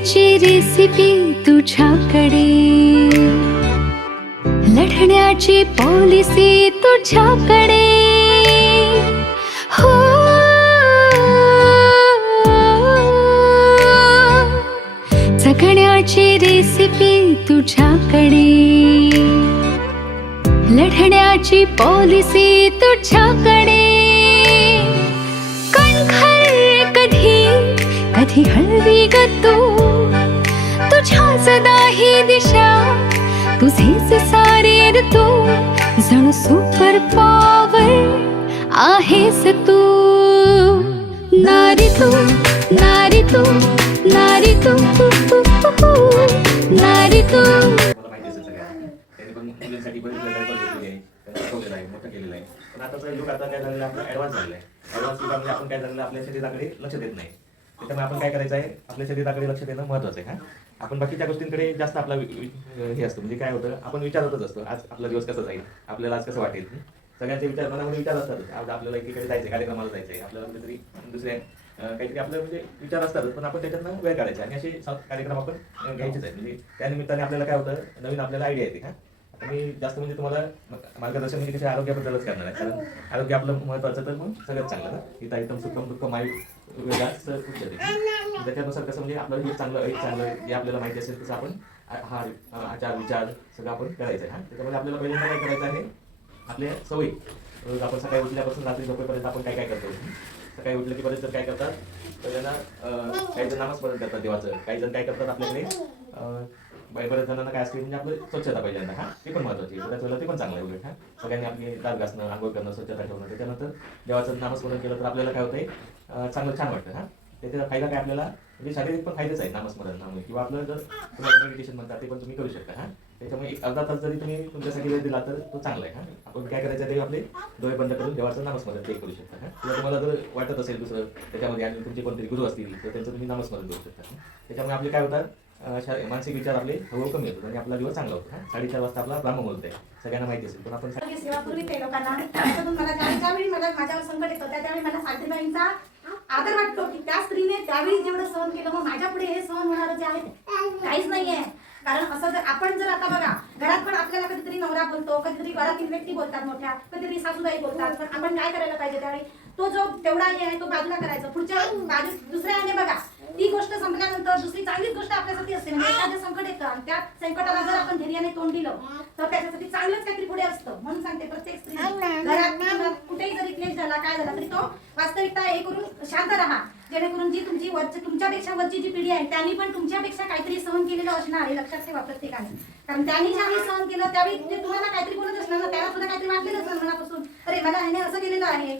लढण्याची रेसिपी तुझ्याकडे, लढण्याची पॉलिसी तुझ्याकडे. हो, जगण्याची रेसिपी तुझ्याकडे, लढण्याची पॉलिसी तुझ्याकडे. कणखर कधी कधी हळवी ग तू, तुझ्याच नाही दिशा, तुझेच सारे ऋतू, जणू सुपर पॉवर आहेस तू. नारी तू, नारी तू, नारी तू, नारी तू. मुलींसाठी बरीच लढाई घेतलेली आहे, त्यांना शिकवलेलं आहे, मोठं केलेलं आहे. पण आताचा युग आता काय झालेलं आहे, आपला ॲडव्हान्स झालेला आहे. ॲडव्हान्स युगामध्ये आपण काय झालेलं, आपल्या शरीराकडे लक्ष देत नाही. त्याच्यामुळे आपण काय करायचं आहे, आपल्या शरीराकडे लक्ष देणं महत्त्वाचं आहे. आपण बाकीच्या गोष्टींकडे जास्त आपला हे असतं. म्हणजे काय होतं, आपण विचारतच असतो, आज आपला दिवस कसा जाईल, आपल्याला आज कसं वाटेल. सगळ्यांचे विचार मनामध्ये विचार असतात. आज आपल्याला एकीकडे जायचं, कार्यक्रमाला जायचं आहे, आपल्याला कुठेतरी दुसऱ्या काहीतरी आपलं म्हणजे विचार असतातच. पण आपण त्याच्यातनं वेळ काढायचा आणि असे कार्यक्रम आपण घ्यायचेच आहेत. म्हणजे त्यानिमित्ताने आपल्याला काय होतं, नवीन आपल्याला आयडिया येते. मी जास्त म्हणजे तुम्हाला मार्गदर्शन म्हणजे कशा आरोग्याबद्दलच करणार आहे. कारण आरोग्य आपलं महत्त्वाचं, तर मग सगळ्यात चांगलं ना. इथं एकदम सुखम दुःखम आयु वेगळाच उच्चते. त्याच्यानुसार कसं म्हणजे आपलं हे चांगलं जे आपल्याला माहिती असेल तसं आपण आचार विचार सगळं आपण करायचं आहे. त्याच्यामध्ये आपल्याला पहिल्यांदा काय करायचं आहे, आपल्या सवयी. रोज आपण सकाळी उठल्यापासून रात्री झोपेपर्यंत आपण काय काय करतो. सकाळी उठलं की बरेच जण काय करतात, पहिल्यांदा काही जण नामस्मरण करतात देवाचं, काही जण काय करतात आपल्याकडे बऱ्याच जणांना काय असते म्हणजे आपलं स्वच्छता पहिल्यांदा. ते पण महत्त्वाची आहे. बऱ्याच वेळेला ते पण चांगलं आहे उलट. सगळ्यांनी आपली दात घासणं, आंघोळ करणं, स्वच्छता ठेवणं, त्याच्यानंतर देवाचं नामस्मरण केलं तर आपल्याला काय होतंय, चांगलं छान वाटतं. त्याचा फायदा काय आपल्याला म्हणजे शारीरिक पण फायदेच आहे नामस्मरण. किंवा आपलं जर तुम्हाला मेडिटेशन म्हणतात ते पण तुम्ही करू शकता. त्याच्यामुळे एक अर्धा तास जरी तुम्ही तुमच्यासाठी वेळ दिला तर तो चांगला आहे. आपण काय करायचं आहे, आपले डोळे बंद करून देवाचं नामस्मरण ते करू शकता. किंवा तुम्हाला जर वाटत असेल दुसरं त्याच्यामध्ये आणि तुमचे कोणतरी गुरु असतील तर त्यांचं तुम्ही नामस्मरण करू शकता. त्याच्यामुळे आपले काय होतात, मानसिक विचार आपले हळूहळू कमी होतात आणि आपला दिवस चांगला होतो. 4:30 वाजता आपला ब्राह्ममुहूर्त आहे, सगळ्यांना माहिती असेल. पण आपण सेवापूर्वी ते लोकांना मला ज्यावेळी माझ्यावर संकट येतं त्यावेळी मला सावित्रीबाईंचा आदर वाटतो की त्या स्त्रीने त्यावेळी जेवढं सहन केलं, मग माझ्या पुढे हे सहन होणार जे आहे काहीच नाहीये. कारण असं जर आता बघा, घरात पण आपल्याला कधीतरी नवरा बोलतो, कधीतरी घरातील व्यक्ती बोलतात मोठ्या, कधीतरी सासूबाई बोलतात. पण आपण काय करायला पाहिजे त्यावेळी, तो जो तेवढा हे आहे तो बाजूला करायचा. पुढच्या दुसऱ्याने बघा, ती गोष्ट संपल्यानंतर दुसरी चांगलीच गोष्ट आपल्यासाठी असते. म्हणजे एखादं संकट येतं आणि त्या संकटाला जर आपण धैर्याने तोंड दिलं तर त्याच्यासाठी चांगलंच काहीतरी पुढे असतं. म्हणून सांगते, प्रत्येक स्त्री घरात कुठेही जरी क्लेश झाला, काय झाला तरी तो वास्तविकता हे करून शांत राहा, जेणेकरून जी तुमच्यापेक्षा वरची जी पिढी आहे त्यांनी पण तुमच्यापेक्षा काहीतरी सहन केलेलं असणार हे लक्षात ठेवा प्रत्येकाने. कारण त्यांनी ज्यावेळी सहन केलं त्यावेळी ते तुम्हाला काहीतरी बोलत असणार ना, त्याला सुद्धा काहीतरी वाटलेलं असणार मनापासून, अरे मला ह्याने असं केलेलं आहे.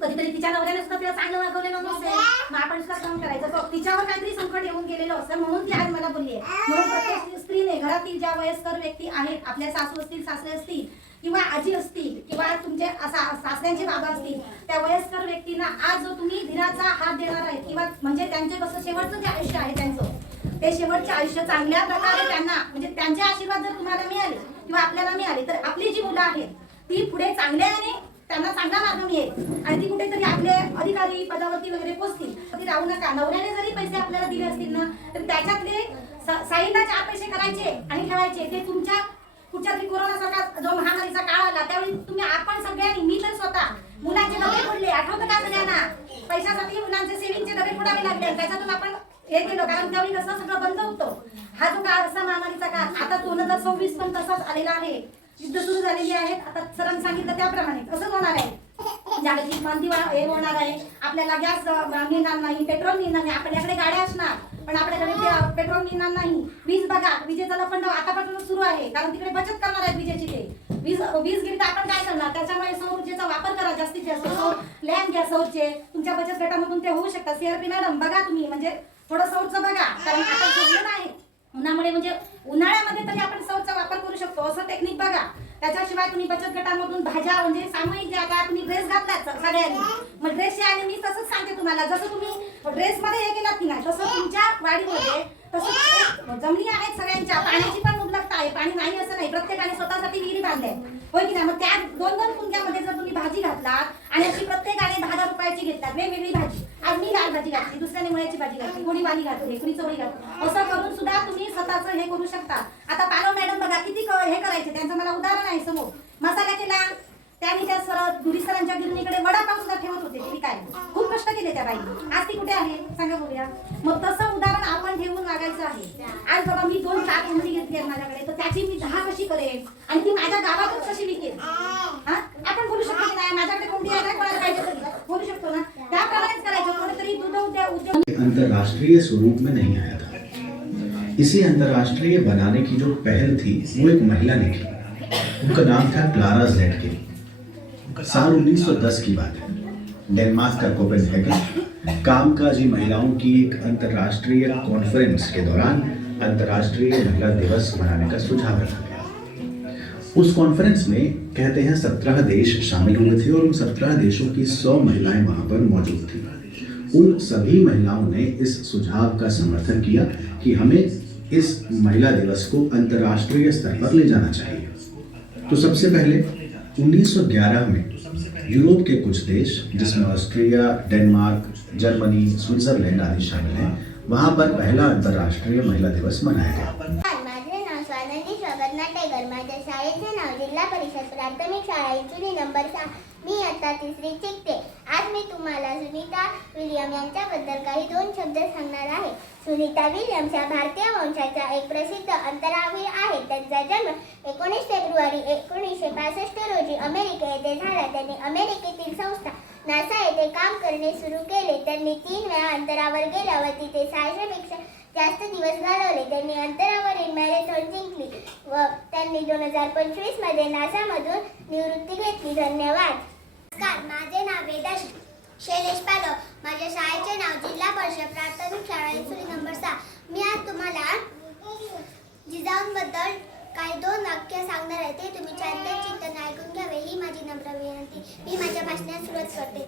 कधीतरी तिच्या नवऱ्याने सुद्धा तिला चांगलं वागवलेलं नसेल, मग आपण सुद्धा सहन करायचं. तिच्यावर काहीतरी संकट येऊन गेलेलं असतं म्हणून ती आज मला बोलली आहे. म्हणून प्रत्येक स्त्रीने घरातील ज्या वयस्कर व्यक्ती आहेत, आपल्या सासू असतील, सासरे असतील किंवा आजी असतील किंवा तुमचे सासऱ्यांचे बाबा असतील, त्या वयस्कर व्यक्तींना आज जो तुम्ही धीराचा हात देणार आहे किंवा म्हणजे त्यांचे कसं शेवटचं जे आयुष्य आहे त्यांचं, ते शेवटचे आयुष्य चांगल्या प्रकारे त्यांना म्हणजे त्यांचे आशीर्वाद जर तुम्हाला मिळाले किंवा आपल्याला मिळाले तर आपली जी मुलं आहेत ती पुढे चांगल्याने त्यांना चांगला मार्ग मिळेल आणि ती कुठेतरी आपले अधिकारी पदावरती वगैरे पोहोचतील. कधी राहू नका. नवऱ्याने जरी पैसे आपल्याला दिले असतील ना तर त्याच्यातले साईडला 4 पैसे करायचे आणि ठेवायचे. ते तुमच्या कुठच्या तरी कोरोनासारखा जो महामारीचा काळ आला त्यावेळी आपण सगळ्यांनी, मी तर स्वतः मुलांचे डबे फोडले, आठवतं का सगळ्यांना? पैशासाठी मुलांचे सेव्हिंगचे डबे फोडावे लागले. त्याच्यातून आपण हे केलं कारण त्यावेळी कसं सगळं बंद होतं. हा जो काळ असा महामारीचा काळ, आता 2026 पण तसाच आलेला आहे. युद्ध सुरू झालेली आहेत. आता सरांनी सांगितलं त्याप्रमाणे असंच होणार आहे. जागतिक मंदी हे होणार आहे. आपल्याला गॅस मिळणार नाही, पेट्रोल मिळणार नाही. आपल्याकडे गाड्या असणार पण आपल्याकडे पेट्रोल मिळणार नाही. वीज बघा, विजेचा लफंड आतापासूनच सुरू आहे कारण तिकडे बचत करणार आहेत विजेची. ते वीज गेली तर आपण काय करणार? त्याच्यामुळे सौर ऊर्जेचा वापर करा जास्तीत जास्त. लॅम्प घ्या सौरचे, तुमच्या बचत गटामधून ते होऊ शकतात. CRP मॅडम बघा तुम्ही, म्हणजे थोडं सौरचं बघा कारण आता झोपलं नाही उन्हामुळे, म्हणजे उन्हाळ्यामध्ये तरी आपण सौरचा वापर करू शकतो असं टेक्निक बघा. त्याच्याशिवाय तुम्ही बचत गटांमधून भाज्या म्हणजे सामूहिक ज्या आता तुम्ही ड्रेस घातलात सगळ्यांनी, मग ड्रेसच्या आणि मी तसंच सांगते तुम्हाला, जसं तुम्ही ड्रेसमध्ये हे केलात की नाही तसं तुमच्या वाडीमध्ये तसं जमिनी आहेत सगळ्यांच्या, पाण्याची पण मुबलकता आहे. पाणी नाही असं नाही, प्रत्येकाने स्वतःसाठी विहिरी बांधल्या होय की नाही. मग त्या 2-2 कुंड्यामध्ये जर तुम्ही भाजी घातलात आणि अशी प्रत्येकाने 10,000 रुपयाची घेतलात वेगवेगळी भाजी आज मी लाल भाजी घातली, दुसऱ्याने मुळ्याची भाजी घातली, कोणी वाली घातली, कोणी चवळी घातली, असं करून सुद्धा तुम्ही स्वतःच हे करू शकता. आता पालव मॅडम बघा किती हे करायचे, त्यांचं मला उदाहरण आहे समोर. मसाला केला, त्यांनी त्या धुरी सरांच्या गिरणीकडे वडापाव सुद्धा ठेवत होते ते काय, खूप कष्ट केले त्या बाईने. आज ती कुठे आहे सांगा बघूया. मग तसं उदाहरण आपण ठेवून वागायचं आहे. आज बाबा मी 2 4 कोंबडी घेतली आहे माझ्याकडे, तर त्याची मी 10 कशी करेन आणि ती माझ्या गावातच कशी विकेल. हा आपण बोलू शकतो की नाही माझ्याकडे कोंबडी आहे ना, कोणाला पाहिजे तरी बोलू शकतो ना, त्याप्रमाणेच करायचं. कोणीतरी दूध उद्योग अंतर्राष्ट्रीय स्वरूप में नहीं आया था. इसे अंतर्राष्ट्रीय बनाने की जो पहल थी वो एक महिला ने की. उनका नाम था क्लारा ज़ेटकिन. साल 1910 की बात है. डेनमार्क का कोपेनहेगन कामकाजी महिलाओं की एक अंतर्राष्ट्रीय कॉन्फ्रेंस के दौरान अंतर्राष्ट्रीय महिला दिवस मनाने का सुझाव रखा गया. उस कॉन्फ्रेंस में कहते हैं 17 देश शामिल हुए थे और उन 17 देशों की 100 महिलाएं वहां पर मौजूद थी. उन सभी महिलाओं ने इस सुझाव का समर्थन किया कि हमें इस महिला दिवस को अंतर्राष्ट्रीय स्तर पर ले जाना चाहिए. तो सबसे पहले 1911 में यूरोप के कुछ देश जिसमें ऑस्ट्रिया, डेनमार्क, जर्मनी, स्विट्जरलैंड आदि शामिल हैं, वहां पर पहला अंतर्राष्ट्रीय महिला दिवस मनाया गया. माझे नाव स्वानंदी स्वागत नाटेकर. माझ्या शाळेचे नाव जिल्हा परिषद प्राथमिक शाळा इंचुली नंबर 6. मी आता 3रीत शिकते. आज मी तुम्हाला सुनीता विल्यम यांच्याबद्दल काही 2 शब्द सांगणार आहे. सुनीता विल्यम्स या भारतीय वंशाच्या एक प्रसिद्ध अंतराळवीर आहेत. त्यांचा जन्म 19 फेब्रुवारी 1965 रोजी अमेरिका येथे झाला. त्यांनी अमेरिकेतील संस्था नासा येथे काम करणे सुरू केले. त्यांनी 3 वेळा अंतरावर गेल्यावर तिथे 600 पेक्षा जास्त दिवस घालवले. त्यांनी अंतरावरील मॅरेथॉन जिंकली व त्यांनी 2025 मध्ये नासामधून निवृत्ती घेतली. धन्यवाद. नमस्कार, माझे नाव वेदा शैलेश पालव. माझ्या शाळेचे नाव जिल्हा परिषद प्राथमिक शाळा इंचुली नंबर 6. मी आज तुम्हाला जिजाऊंबद्दल काही 2 वाक्य सांगणार आहे. ते तुम्ही शांत चित्ताने ऐकून घ्यावे ही माझी नम्र विनंती. मी माझ्या भाषणास सुरुवात करते.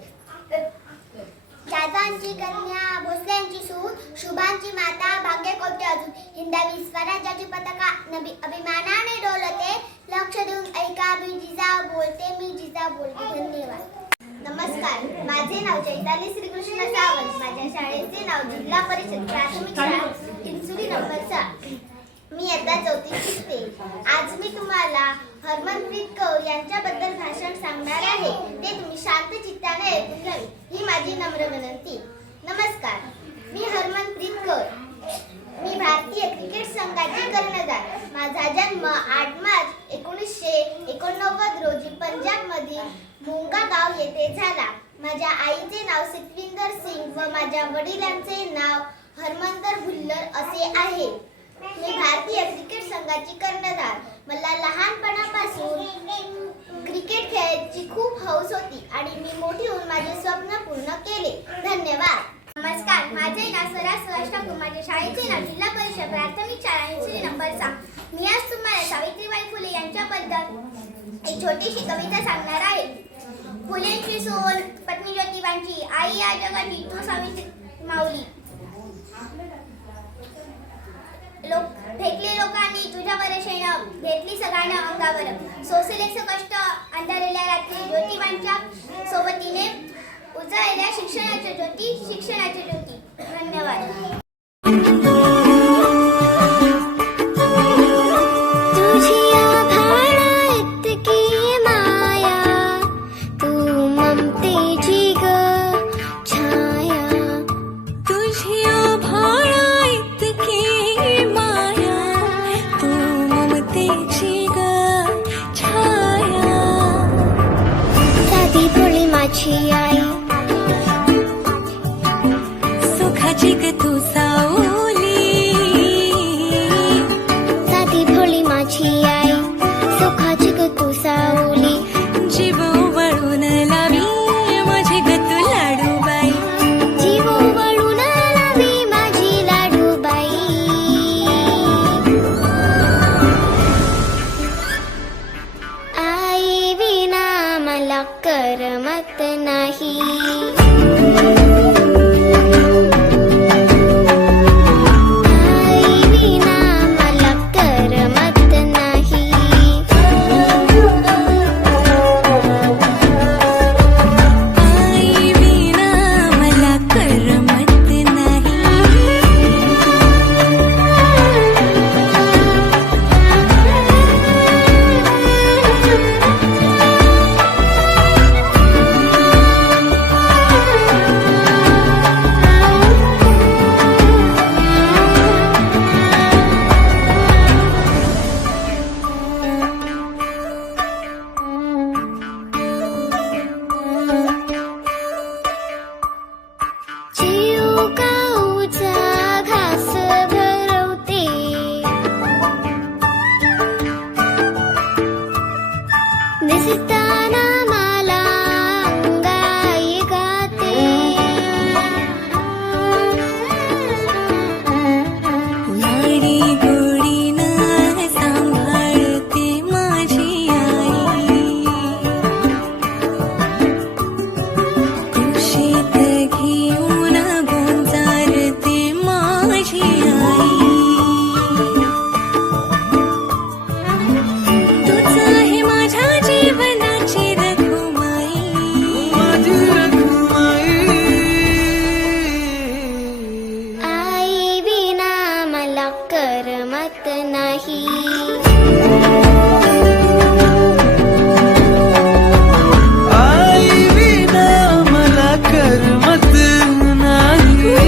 जाजांची कन्या, भोसल्यांची सून, शुभांची माता, भाग्य कोणते अजून, हिंदवी स्वराज्याची पताका अभिमानाने डोलते. लक्ष देऊन ऐका, मी जिजाऊ बोलते, मी जिजाऊ बोलते. धन्यवाद. नमस्कार, माझे नाव चैताली श्रीकृष्ण सावंत. माझ्या शाळेचे नाव जिल्हा परिषद प्राथमिक शाळा इंचुली नंबर 6. मी आता 4थीत शिकते. आज मी तुम्हाला हरमनप्रीत कौर यांच्याबद्दल भाषण सांगणार आहे. ते तुम्ही शांत चित्ताने ऐकून घ्यावे ही माझी नम्र विनंती. नमस्कार, मी हरमनप्रीत कौर. मी भारतीय क्रिकेट संघाची कर्णधार. माझा जन्म 8 मार्च 1989 रोजी पंजाबमधील मोंगा गाव येथे झाला. माझ्या आईचे नाव सिकविंदर सिंग व माझ्या वडिलांचे नाव हरमंदर भुल्लर असे आहे. मी भारतीय क्रिकेट संघाची कर्णधार. मला लहानपणापासून क्रिकेट खेळायची खूप हौस होती आणि मी मोठी होऊन माझे स्वप्न पूर्ण केले. धन्यवाद. नमस्कार, माझे नाव स्वराज सुभाष ठाकूर. माझ्या शाळेचे नाव जिल्हा परिषद प्राथमिक शाळा इंचुली नंबर 6. मी आज तुम्हाला सावित्रीबाई फुले यांच्याबद्दल एक छोटीशी कविता सांगणार आहे. फुलेंची सोन पत्नी ज्योतिबांची, आई या जगाची तू सावित्री माऊली. फेकले लोकांनी तुझ्यावर शेण, घेतली सगळ्यांना अंगावर, सोसलेच कष्ट अंधारलेल्या रात्री, ज्योतिबांच्या सोबतीने उजळल्या शिक्षणाच्या ज्योती, शिक्षणाच्या ज्योती. धन्यवाद. आई सुखाची ग तू सावली, साधी भोळी माझी आई सुखाची ग तू सावली. जीव वळून लावी माझी ग तू लाडूबाई, जीव वळून लावी माझी लाडूबाई. आई विना मला करमत नाही. नामाला गाई गाते लाडी गोडीनं सांभाळते माझी आई कुशीत घेऊन गोंजारते माझी आई तूच आहे माझ्या जीवनाची रखुमाई आई विना मला करमत नाही आई विना मला करमत नाही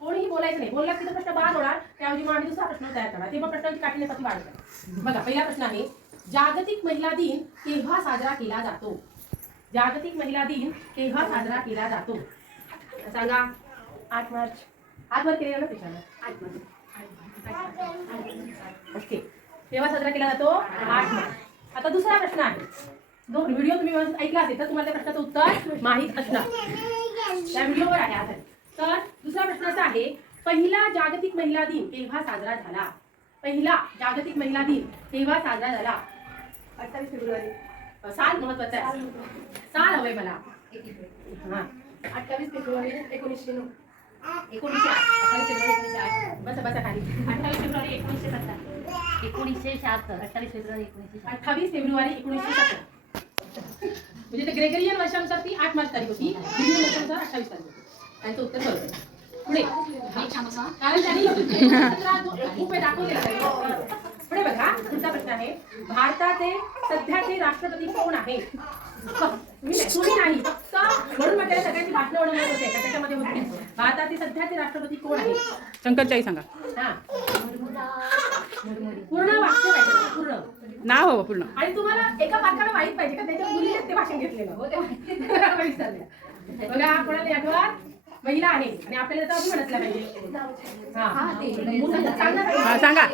कोणीही बोलायचं नाही. बोलला की तो प्रश्न बाद होणार. त्याऐवजी मग आम्ही दुसरा प्रश्न तयार करणार. ते मग प्रश्नांची काठीण्यासाठी वाढवतात. बघा पहिला प्रश्न आहे, जागतिक महिला दिन केव्हा साजरा केला जातो? जागतिक महिला दिन केव्हा साजरा केला जातो? सांगा. 8 मार्च. आजवर केलेला ना त्याच्यानं. 8 मार्च. ओके. केव्हा साजरा केला जातो? 8 मार्च. आता दुसरा प्रश्न आहे. जो व्हिडिओ तुम्ही व्यवस्थित ऐकला असेल तर तुम्हाला त्या प्रश्नाचं उत्तर माहीत असणार. त्या व्हिडिओवर आहे आधार. तर दुसरा प्रश्न असा आहे, पहिला जागतिक महिला दिन केव्हा साजरा झाला? पहिला जागतिक महिला दिन केव्हा साजरा झाला? 28 फेब्रुवारी. साल महत्वाचा आहे. साल हवंय मला. हा 28 फेब्रुवारी 1909. 28 फेब्रुवारी 1908. बसा खाली. 28 फेब्रुवारी 1970. 1976. 28 फेब्रुवारी 1970. 28 फेब्रुवारी 1970. म्हणजे ते ग्रेगरियन वर्षानुसार ती 8 मार्च तारीख होती. हिंदू वर्षानुसार 28 तारीख होती. त्यांचं उत्तर बरोबर. पुढे कारण त्यांनी खूप दाखवलेला आहे. पुढे बघा पुढचा प्रश्न आहे, भारताचे सध्याचे राष्ट्रपती कोण आहेत? तुम्ही नाही फक्त म्हणून म्हटलं सगळ्यांची भाषणं बनवत होते त्याच्यामध्ये होते. भारताचे सध्याचे राष्ट्रपती कोण आहेत? शंकरचाई सांगा. हा पूर्ण वाक्य पाहिजे. पूर्ण नाव हवं पूर्ण. आणि तुम्हाला एका पाठाला माहित पाहिजे का त्याच्या मुलीने ते भाषण घेतलेलं हो ते विसरले. बघा कोणाला आठवत महिला आहे आणि आपल्याला तर अजून म्हणतलं पाहिजे. हा सांगा.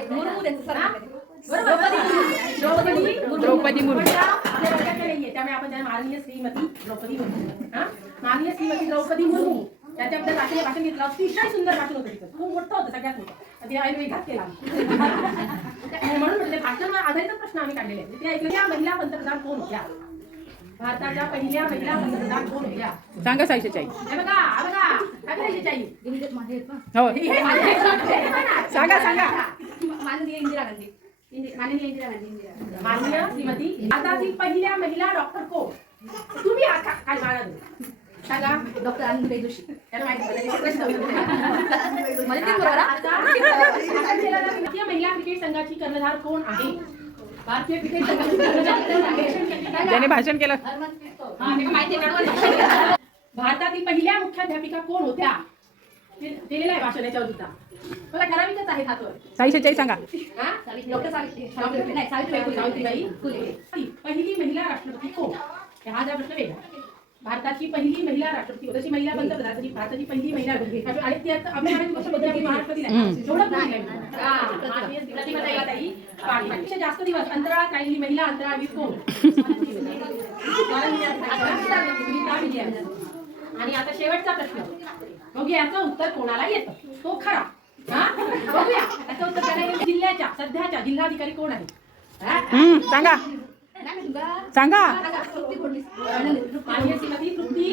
द्रौपदी मुर्मू. आपल्या वर्गातल्या नाहीये त्यामुळे आपण त्यांना माननीय श्रीमती द्रौपदी मुर्मू. हा माननीय श्रीमती द्रौपदी मुर्मू त्याच्याबद्दल राष्ट्रीय भाषण घेतलं. अतिशय सुंदर भाषण होतं तिथं. खूप मोठं होतं सगळ्यात मोठं. ते आयुर्वेदात केला म्हणून म्हटले भाषण आधारित प्रश्न आम्ही काढलेले आहेत. ते ऐकलं त्या महिला पंतप्रधान कोण होत्या? भारताच्या पहिल्या महिला पंतप्रधान कोण होत्या? सांगा साईशाचाई. हे बघा बघा साईशाचाई. हो सांगा. माननीय इंदिरा गांधी. माननीय श्रीमती. भारतातील पहिल्या महिला डॉक्टर कोण? तुम्ही काय मागा सांगा. डॉक्टर आनंदीबाई जोशी. त्यांना माहिती भारतीय महिला क्रिकेट संघाची कर्णधार कोण आहे? भारतीय क्रिकेट संघाची कर्णधार ज्याने भाषण केलं. भारतातील पहिल्या मुख्याध्यापिका कोण होत्या? दिलेला आहे भाषण याच्यावर सुद्धा. मला ठराविकच आहे हातवर. साईशाचाई सांगा. डॉक्टर सावित्रीबाई फुले. पहिली महिला राष्ट्रपती कोण? हा जरा प्रश्न वेगळा. भारताची पहिली महिला राष्ट्रपती जशी महिला पंतप्रधान भारताची पहिली महिला आणि त्यात अभिमानाची गोष्ट बद्दल महाराष्ट्र जास्त दिवस अंतराळात राहिलेली महिला अंतराळवीर कोण? आणि आता शेवटचा प्रश्न बघूया याचं उत्तर कोणाला येतं तो खरा. हा बघूया याचं उत्तर त्याला जिल्ह्याच्या सध्याच्या जिल्हाधिकारी कोण आहे? सांगा. सांगा. माननीय श्रीमती तृप्ती